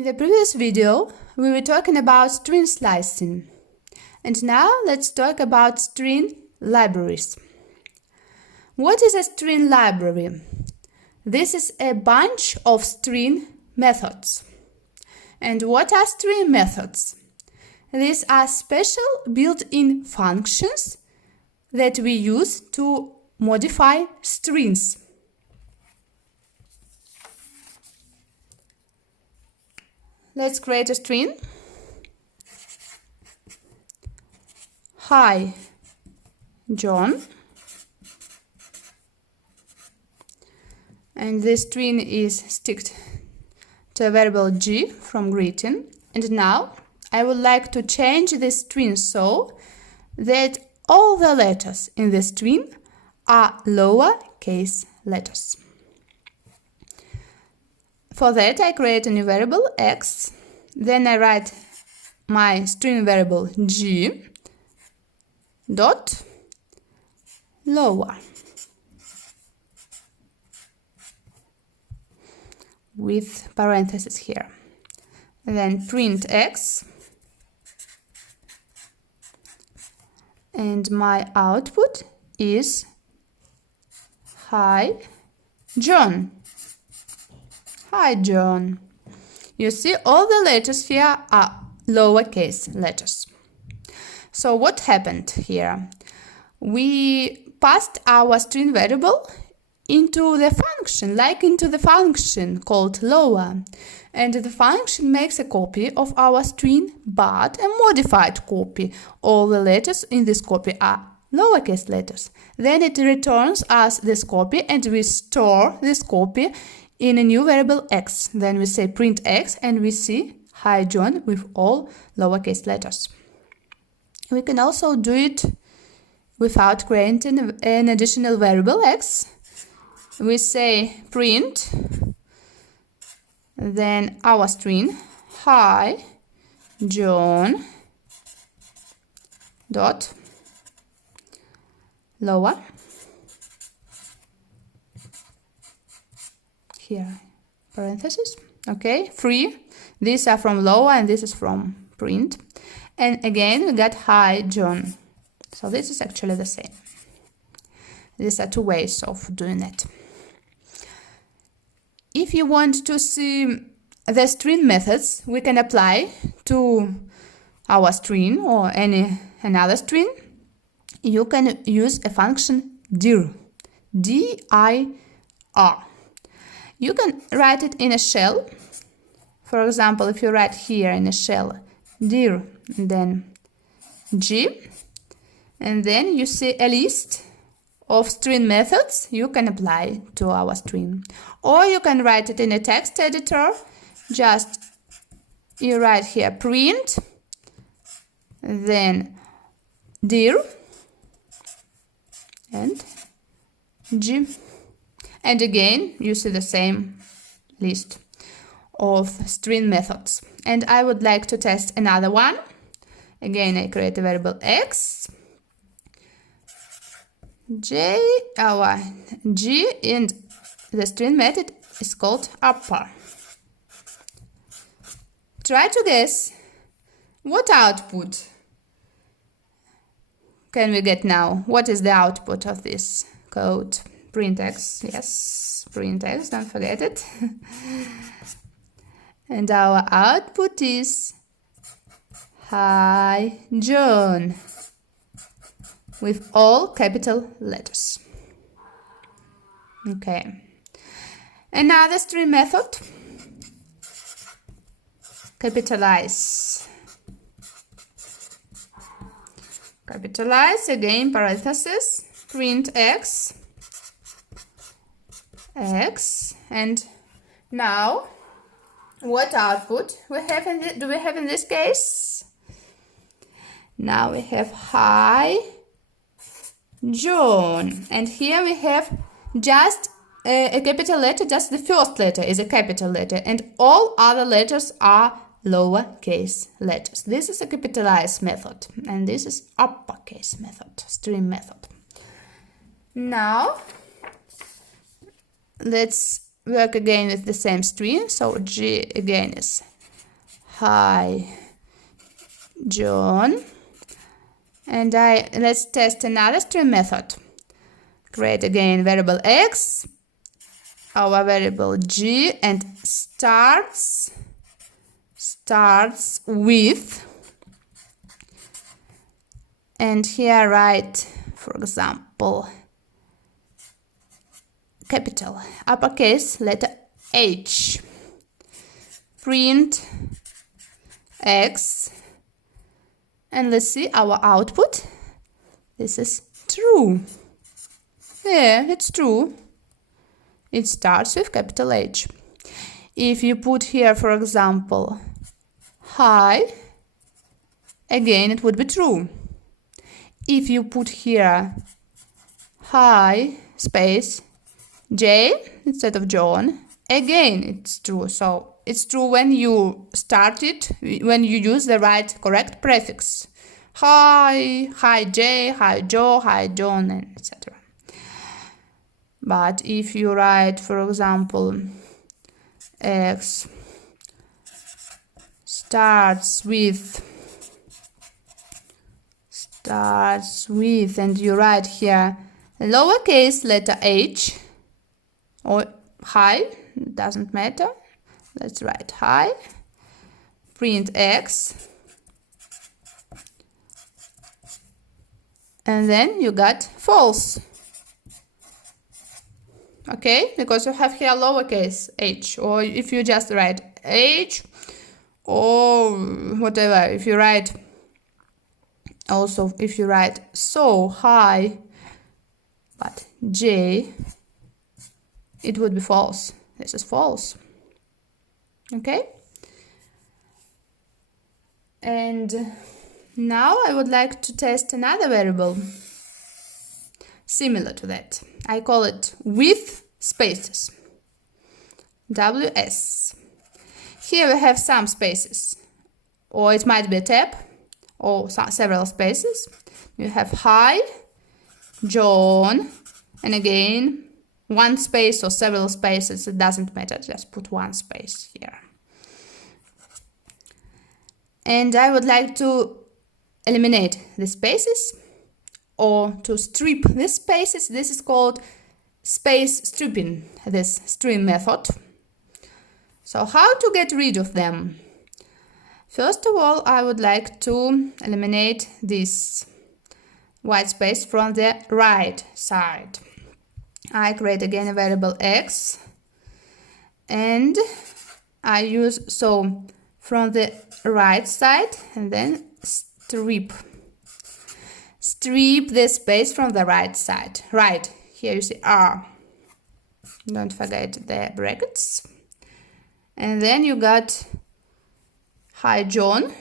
In the previous video, we were talking about string slicing. And now let's talk about string libraries. What is a string library? This is a bunch of string methods. And what are string methods? These are special built-in functions that we use to modify strings. Let's create a string. Hi, John. And this string is sticked to a variable G from greeting. And now I would like to change this string so that all the letters in the string are lowercase letters. For that, I create a new variable x, then I write my string variable g dot lower with parentheses here. And then print x, and my output is hi John. Hi John. You see, all the letters here are lowercase letters. So what happened here? We passed our string variable into the function called lower. And the function makes a copy of our string, but a modified copy. All the letters in this copy are lowercase letters. Then it returns us this copy, and we store this copy in a new variable x. Then we say print x, and we see hi John with all lowercase letters. We can also do it without creating an additional variable x. We say print, then our string hi John dot lower. Here parentheses, okay, free. These are from lower and this is from print. And again we got hi John. So this is actually the same. These are two ways of doing it. If you want to see the string methods we can apply to our string or another string, you can use a function dir, D-I-R. You can write it in a shell. For example, if you write here in a shell dir, then G, and then you see a list of string methods you can apply to our string. Or you can write it in a text editor. Just you write here print, then dir and G. And again, you see the same list of string methods. And I would like to test another one. Again, I create a variable x, our G, and the string method is called upper. Try to guess what output can we get now. What is the output of this code? Print x, yes, print x, don't forget it. And our output is hi John with all capital letters. Okay. Another string method, capitalize. Capitalize, again parentheses, print x, and now what output do we have in this case? Now we have hi John, and here we have just a capital letter, just the first letter is a capital letter, and all other letters are lowercase letters. This is a capitalize method, and this is uppercase method, string method. Now let's work again with the same string. So G again is Hi, John. And let's test another string method. Create again variable x, our variable g, and starts with. And here write, for example, capital uppercase letter H. Print x, and let's see our output. This is true. Yeah, it's true. It starts with capital H. If you put here, for example, hi, again it would be true. If you put here hi space J instead of John, again it's true. So it's true when you start it, when you use the right correct prefix. Hi, hi J, hi Joe, hi John, and etc. But if you write, for example, x starts with, and you write here lowercase letter h, or hi, it doesn't matter. Let's write hi, print x, and then you got false. Okay, because you have here lowercase h, or if you just write h, or whatever, if you write, also if you write so hi, but j, it would be false. This is false. Okay, and now I would like to test another variable similar to that. I call it with spaces, ws. Here we have some spaces, or it might be a tab, or several spaces. You have hi, John, and again one space or several spaces, it doesn't matter, just put one space here. And I would like to eliminate the spaces, or to strip these spaces. This is called space stripping, this string method. So how to get rid of them? First of all, I would like to eliminate this white space from the right side. I create again a variable x, and I use so from the right side, and then strip the space from the right side. Right, here you see R. Don't forget the brackets. And then you got hi John.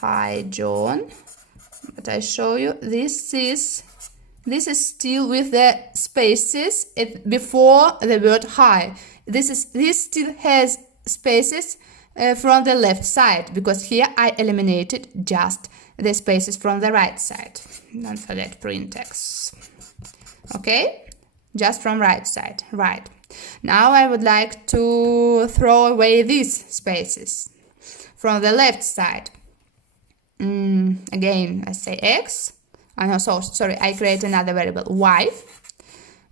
Hi John. But I show you this is still with the spaces before the word hi. This still has spaces from the left side, because here I eliminated just the spaces from the right side. Don't forget print x. Okay, just from right side. Right. Now I would like to throw away these spaces from the left side. Again, I say x. I create another variable y,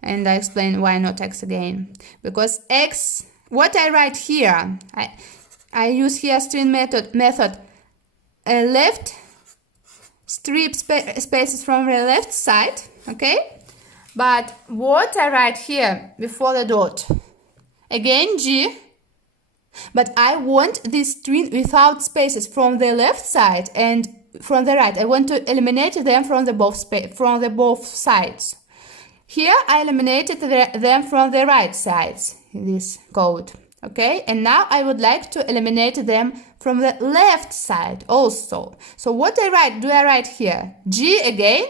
and I explain why not x again. Because x, what I write here, I use here string method left, strip spaces from the left side, okay? But what I write here before the dot, again g, but I want this string without spaces from the left side and from the right. I want to eliminate them from the both sides. Here I eliminated them from the right sides in this code. Okay, and now I would like to eliminate them from the left side also. So what do I write here? G again?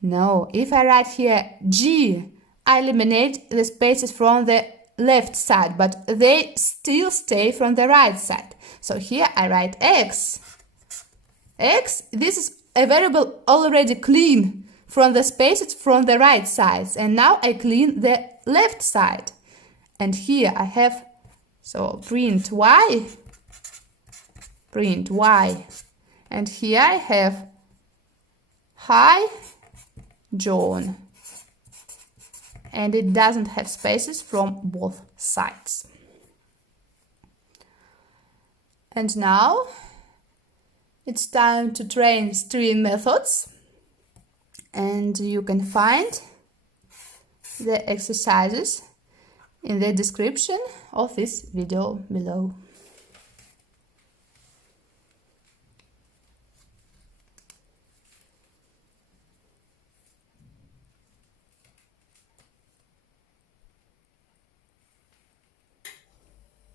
No, if I write here G, I eliminate the spaces from the left side, but they still stay from the right side. So here I write X. X, this is a variable already clean from the spaces from the right sides, and now I clean the left side. And here I have, so print Y, print Y. And here I have Hi John. And it doesn't have spaces from both sides. And now it's time to train string methods. And you can find the exercises in the description of this video below.